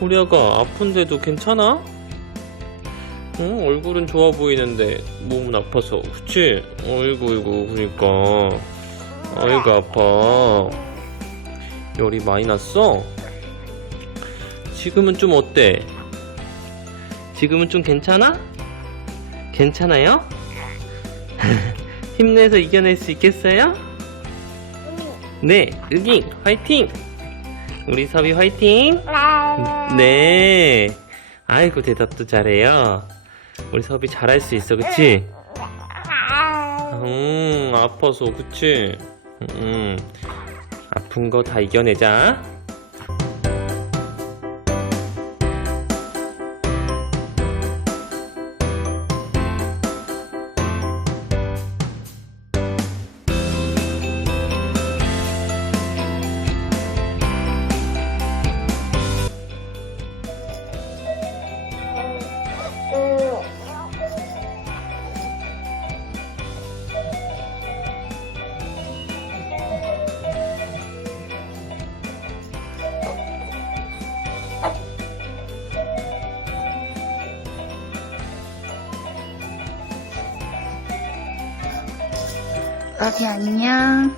우리 아가 아픈데도 괜찮아? 응? 얼굴은 좋아 보이는데 몸은 아파서 그치? 어이구 어이구 그니까 아이고 아파 열이 많이 났어? 지금은 좀 어때? 지금은 좀 괜찮아? 괜찮아요? 힘내서 이겨낼 수 있겠어요? 네, 으깅 화이팅! 우리 섭이 화이팅! 네. 아이고 대답도 잘해요. 우리 섭이 잘할 수 있어, 그치? 음, 아파서, 그치? 음, 아픈 거 다 이겨내자. 러비 안녕.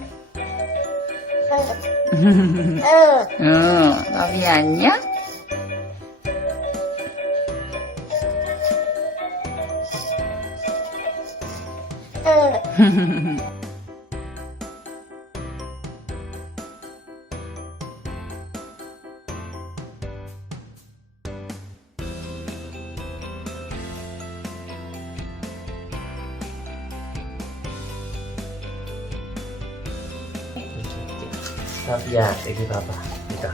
응, 러비 안녕. 섭이야, 여기 봐봐. 이거.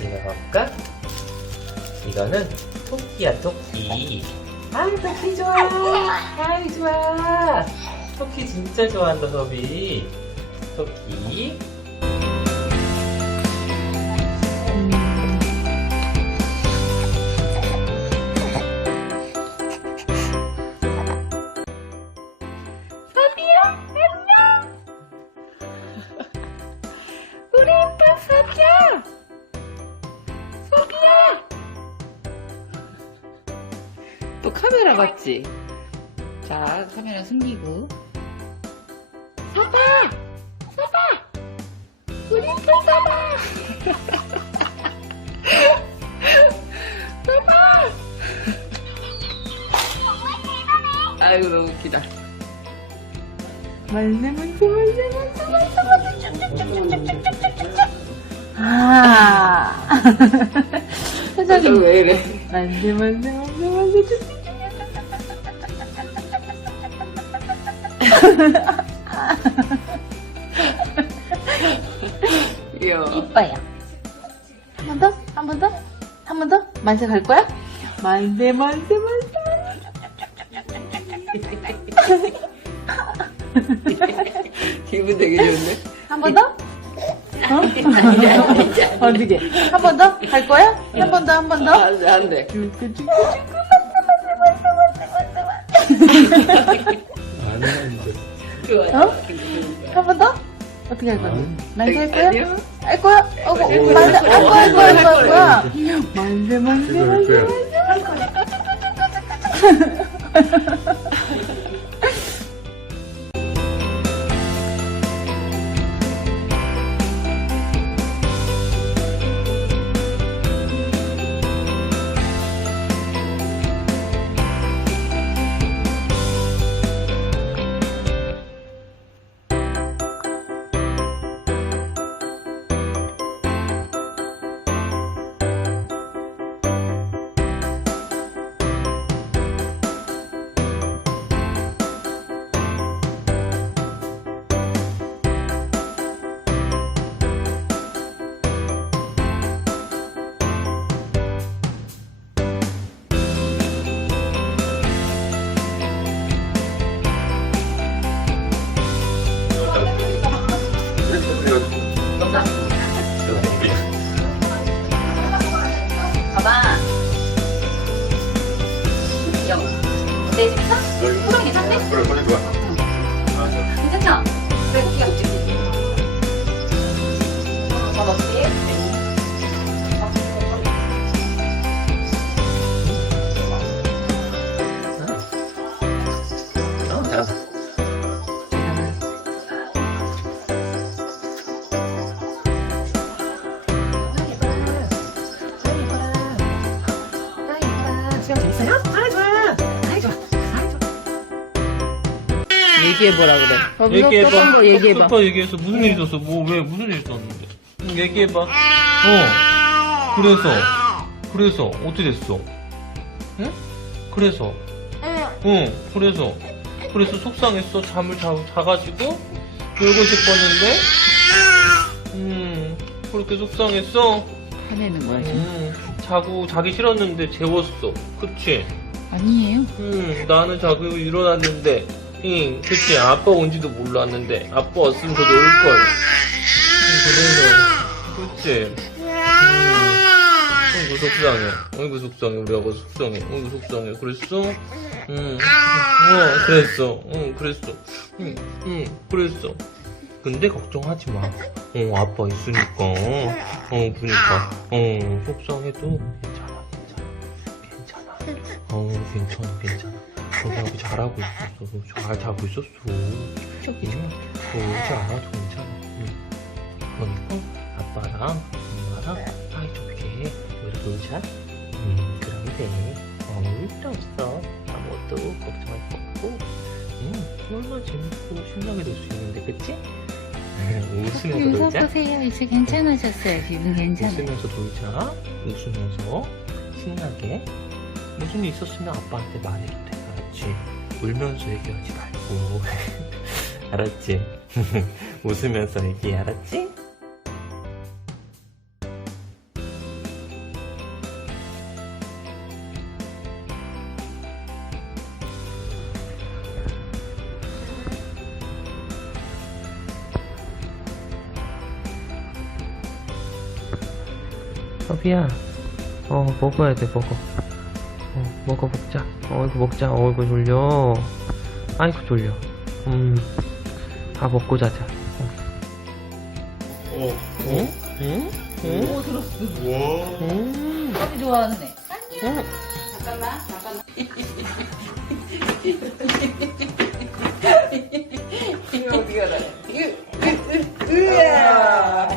이거 볼까? 이거는 토끼야, 토끼. 아이, 토끼 좋아. 아이, 좋아. 토끼 진짜 좋아한다, 섭이. 토끼. 또 카메라 봤지? 자, 카메라 숨기고. 서봐! 서봐! 우리 오빠 서봐! 서봐! 아이고, 너무 웃기다. 만세, 만세, 만세, 만세, 만세, 만세, 쭉쭉쭉쭉쭉쭉쭉쭉. 아. 현석이 왜 이래? 만세, 만세, 만세, 만세, 쭉쭉 귀여워. 이뻐요. 한 번 더? 한 번 더? 한 번 더? 만세 갈 거야? 만세, 만세, 만세, 기분 되게 좋은데? 한 번 더? 어? 어떻게? 한 번 더? 갈 거야? 한 번 더, 한 번 더? 안 돼, 안 돼. 좋아. 어? 한 번 더? 어떻게 할 거야? 만세 할 거야? 할 거야? 어, 오, 만세, 할할 거야. 거야, 할 거야, 할 거야, 할 거야. 할 만세, 만세, 만세, 만세. 봐봐. 귀여워. 내 집에서? 그럼 괜찮네? 그래, 그래, 좋아. 괜찮죠? 왜 고기가 없지? 밥 먹지? 어, 어? 어 잘한다. 얘기해보라 그래. 거기서 얘기해봐. 조금 더 얘기해봐. 아빠 얘기해서 무슨 일 있었어? 뭐, 왜, 무슨 일 있었는데? 응, 얘기해봐. 어. 그래서, 그래서, 어떻게 됐어? 응? 그래서, 응, 그래서, 그래서 속상했어. 잠을 자, 자가지고, 놀고 싶었는데, 음, 그렇게 속상했어? 화내는 거야, 지금. 음, 자고, 자기 싫었는데 재웠어. 그치? 아니에요. 음, 나는 자고 일어났는데, 응, 그치. 아빠 온지도 몰랐는데, 아빠 왔으면 더 놀걸. 응, 그래서, 그치. 음, 어이구, 속상해. 어이구, 속상해. 우리 아가 속상해. 어이구, 속상해. 그랬어? 응, 어, 그랬어. 응, 그랬어. 응, 응, 그랬어. 근데 걱정하지 마. 어, 아빠 있으니까. 어, 그니까. 어, 속상해도 괜찮아, 괜찮아. 괜찮아. 어, 괜찮아, 괜찮아. 아기 잘하고 있었어. 잘 자고 있었어. 저기, 응, 울지 않아도 괜찮아. 응. 그러니까 아빠랑 엄마랑 사이좋게 우리 놀자. 응, 그러면 돼. 어, 일도 없어. 아무것도 걱정할 거 없고. 응, 얼마나 재밌고 신나게 놀 수 있는데, 그치? 웃으면서 놀자. 웃어보세요. 이제 괜찮아졌어요. 기분 괜찮아요. 웃으면서 놀자. 웃으면서 신나게. 무슨 일 있었으면 아빠한테 말해도 돼. 알았지? 울면서 얘기하지 말고. 알았지? 웃으면서 얘기해. 알았지? 서비야, 어, 먹어야 돼, 먹어. 먹어 먹자 어이구 먹자 어이구 졸려 아이고 졸려 음다 먹고 자자 어? 어? 어? 응? 응? 오 어, 들었어 와 음. 커피 응? 응. 이거 어디 가라 으으으 으야